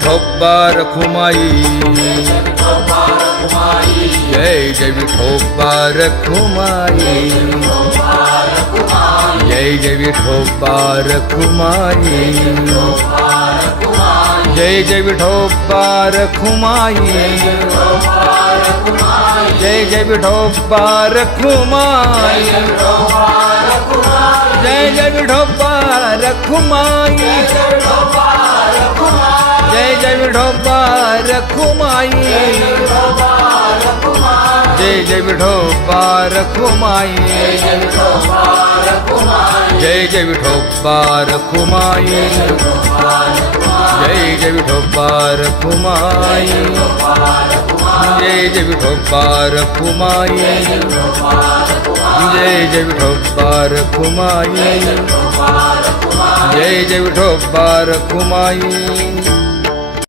Vithoba Rakhumai, Jai Jai Vithoba Rakhumai, Jai Jai Vithoba Rakhumai, Jai Jai Vithoba Rakhumai, Jai Jai Vithoba Rakhumai, Jai Jai Vithoba Rakhumai, Jai Jai Vithoba Rakhumai, Jai Jai Vithoba Rakhumai, Jai Jai Vithoba Rakhumai, Jai Jai Vithoba Rakhumai, Jai Jai Vithoba Rakhumai, Jai Jai Vithoba Rakhumai, Jai Jai Vithoba Rakhumai.